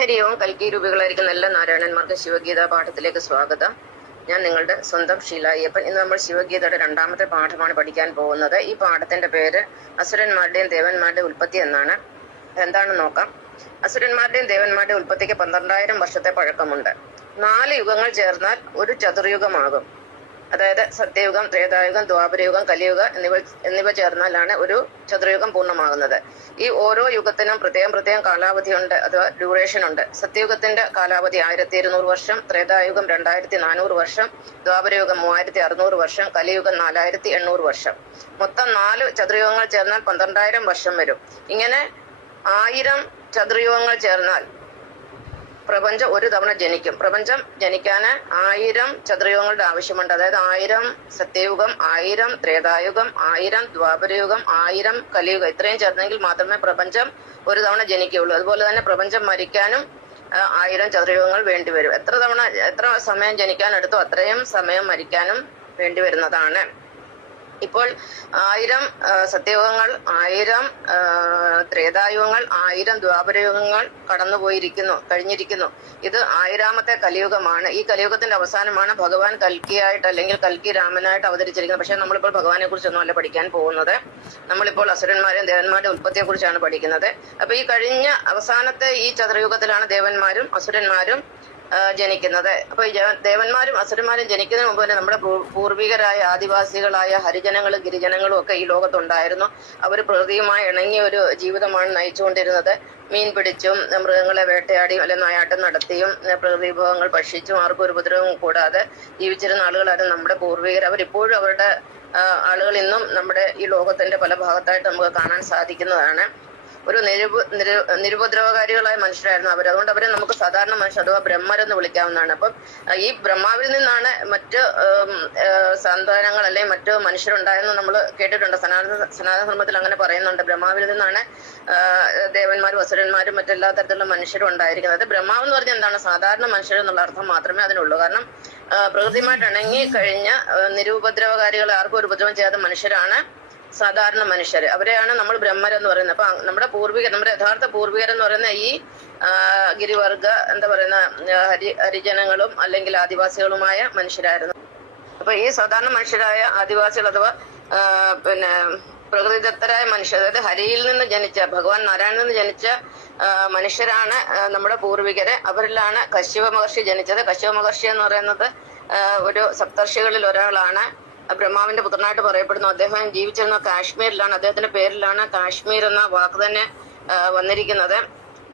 ഹരി ഓം കൽക്കി രൂപികളായിരിക്കും നല്ല നാരായണന്മാർക്ക് ശിവഗീത പാഠത്തിലേക്ക് സ്വാഗതം. ഞാൻ നിങ്ങളുടെ സ്വന്തം ഷീല അയ്യപ്പൻ ഇന്ന് നമ്മൾ ശിവഗീതയുടെ രണ്ടാമത്തെ പാഠമാണ് പഠിക്കാൻ പോകുന്നത്. ഈ പാഠത്തിന്റെ പേര് അസുരന്മാരുടെയും ദേവന്മാരുടെയും ഉൽപ്പത്തി എന്നാണ്. എന്താണ് നോക്കാം. അസുരന്മാരുടെയും ദേവന്മാരുടെയും ഉൽപ്പത്തിക്ക് പന്ത്രണ്ടായിരം വർഷത്തെ പഴക്കമുണ്ട്. നാല് യുഗങ്ങൾ ചേർന്നാൽ ഒരു ചതുർയുഗമാകും. അതായത് സത്യയുഗം ത്രേതായുഗം ദ്വാപരയുഗം കലിയുഗം എന്നിവ എന്നിവ ചേർന്നാലാണ് ഒരു ചതുർയുഗം പൂർണമാകുന്നത്. ഈ ഓരോ യുഗത്തിനും പ്രത്യേകം പ്രത്യേകം കാലാവധിയുണ്ട് അഥവാ ഡ്യൂറേഷൻ ഉണ്ട്. സത്യയുഗത്തിന്റെ കാലാവധി ആയിരത്തി ഇരുന്നൂറ് വർഷം ത്രേതായുഗം രണ്ടായിരത്തി നാനൂറ് വർഷം ദ്വാപരയുഗം മൂവായിരത്തി അറുന്നൂറ് വർഷം കലിയുഗം നാലായിരത്തി എണ്ണൂറ് വർഷം. മൊത്തം നാല് ചതുർയുഗങ്ങൾ ചേർന്നാൽ പന്ത്രണ്ടായിരം വർഷം വരും. ഇങ്ങനെ ആയിരം ചതുർയുഗങ്ങൾ ചേർന്നാൽ പ്രപഞ്ചം ഒരു തവണ ജനിക്കും. പ്രപഞ്ചം ജനിക്കാൻ ആയിരം ചതുരയുഗങ്ങളുടെ ആവശ്യമുണ്ട്. അതായത് ആയിരം സത്യയുഗം ആയിരം ത്രേതായുഗം ആയിരം ദ്വാപരയുഗം ആയിരം കലിയുഗം ഇത്രയും ചേർന്നെങ്കിൽ മാത്രമേ പ്രപഞ്ചം ഒരു തവണ ജനിക്കുകയുള്ളൂ. അതുപോലെ തന്നെ പ്രപഞ്ചം മരിക്കാനും ആയിരം ചതുരയുഗങ്ങൾ വേണ്ടിവരും എത്ര തവണ എത്ര സമയം ജനിക്കാൻ എടുത്തോ അത്രയും സമയം മരിക്കാനും വേണ്ടി വരുന്നതാണ്. ഇപ്പോൾ ആയിരം സത്യയോഗങ്ങൾ ആയിരം ത്രേതായുഗങ്ങൾ ആയിരം ദ്വാപരയുഗങ്ങൾ കടന്നുപോയിരിക്കുന്നു കഴിഞ്ഞിരിക്കുന്നു. ഇത് ആയിരാമത്തെ കലിയുഗമാണ്. ഈ കലിയുഗത്തിന്റെ അവസാനമാണ് ഭഗവാൻ കൽക്കിയായിട്ട് അല്ലെങ്കിൽ കൽക്കി രാമനായിട്ട് അവതരിച്ചിരിക്കുന്നത്. പക്ഷെ നമ്മളിപ്പോൾ ഭഗവാനെ കുറിച്ചൊന്നും അല്ല പഠിക്കാൻ പോകുന്നത്. നമ്മളിപ്പോൾ അസുരന്മാരും ദേവന്മാരുടെ ഉൽപ്പത്തിയെ കുറിച്ചാണ് പഠിക്കുന്നത്. അപ്പൊ ഈ കഴിഞ്ഞ അവസാനത്തെ ഈ ചതുർയുഗത്തിലാണ് ദേവന്മാരും അസുരന്മാരും ജനിക്കുന്നത്. അപ്പൊ ദേവന്മാരും അസുരന്മാരും ജനിക്കുന്നതിന് മുമ്പ് തന്നെ നമ്മുടെ പൂർവികരായ ആദിവാസികളായ ഹരിജനങ്ങളും ഗിരിജനങ്ങളും ഒക്കെ ഈ ലോകത്തുണ്ടായിരുന്നു. അവർ പ്രകൃതിയുമായി ഇണങ്ങിയ ഒരു ജീവിതമാണ് നയിച്ചുകൊണ്ടിരുന്നത്. മീൻ പിടിച്ചും മൃഗങ്ങളെ വേട്ടയാടിയും അല്ലെങ്കിൽ നായാട്ടം നടത്തിയും പ്രകൃതി വിഭവങ്ങൾ ഭക്ഷിച്ചും ആർക്കും ഒരു ഉപദ്രവവും കൂടാതെ ജീവിച്ചിരുന്ന ആളുകളായിരുന്നു നമ്മുടെ പൂർവികർ. അവരിപ്പോഴും അവരുടെ ആളുകൾ ഇന്നും നമ്മുടെ ഈ ലോകത്തിന്റെ പല ഭാഗത്തായിട്ട് നമുക്ക് കാണാൻ സാധിക്കുന്നതാണ്. ഒരു നിരുപ നിരു നിരുപദ്രവകാരികളായ മനുഷ്യരായിരുന്നു അവർ അതുകൊണ്ട് അവരെ നമുക്ക് സാധാരണ മനുഷ്യർ അഥവാ ബ്രഹ്മരെന്ന് വിളിക്കാവുന്നതാണ്. അപ്പം ഈ ബ്രഹ്മാവിൽ നിന്നാണ് മറ്റ് സന്താനങ്ങൾ അല്ലെങ്കിൽ മറ്റു മനുഷ്യരുണ്ടായെന്ന് നമ്മൾ കേട്ടിട്ടുണ്ട്. സനാതന സനാതന ധർമ്മത്തിൽ അങ്ങനെ പറയുന്നുണ്ട്. ബ്രഹ്മാവിൽ നിന്നാണ് ദേവന്മാരും അസുരന്മാരും മറ്റെല്ലാ തരത്തിലുള്ള മനുഷ്യരും ഉണ്ടായിരിക്കുന്നത്. ബ്രഹ്മാവ് എന്ന് പറഞ്ഞാൽ എന്താണ്? സാധാരണ മനുഷ്യർ എന്നുള്ള അർത്ഥം മാത്രമേ അതിനുള്ളൂ. കാരണം പ്രകൃതിയുമായിട്ട് ഇണങ്ങി കഴിഞ്ഞ നിരുപദ്രവകാരികൾ ആർക്കും ഒരു ഉപദ്രവം ചെയ്യാത്ത മനുഷ്യരാണ് സാധാരണ മനുഷ്യർ അവരെയാണ് നമ്മൾ ബ്രഹ്മർ എന്ന് പറയുന്നത്. അപ്പൊ നമ്മുടെ പൂർവികർ നമ്മുടെ യഥാർത്ഥ പൂർവികർ എന്ന് പറയുന്ന ഈ ഗിരിവർഗ എന്താ പറയുന്ന ഹരി ഹരിജനങ്ങളും അല്ലെങ്കിൽ ആദിവാസികളുമായ മനുഷ്യരായിരുന്നു. അപ്പൊ ഈ സാധാരണ മനുഷ്യരായ ആദിവാസികൾ അഥവാ പിന്നെ പ്രകൃതിദത്തരായ മനുഷ്യർ അതായത് ഹരിയിൽ നിന്ന് ജനിച്ച ഭഗവാൻ നാരായണിൽ നിന്ന് ജനിച്ച മനുഷ്യരാണ് നമ്മുടെ പൂർവികര്. അവരിലാണ് കശ്യപ മഹർഷി ജനിച്ചത്. കശ്യപ മഹർഷി എന്ന് പറയുന്നത് ഒരു സപ്തർഷികളിൽ ഒരാളാണ്. ബ്രഹ്മാവിന്റെ പുത്രനായിട്ട് പറയപ്പെടുന്നു. അദ്ദേഹം ജീവിച്ചിരുന്ന കാശ്മീരിലാണ്. അദ്ദേഹത്തിന്റെ പേരിലാണ് കാശ്മീർ എന്ന വാക്ക് തന്നെ വന്നിരിക്കുന്നത്.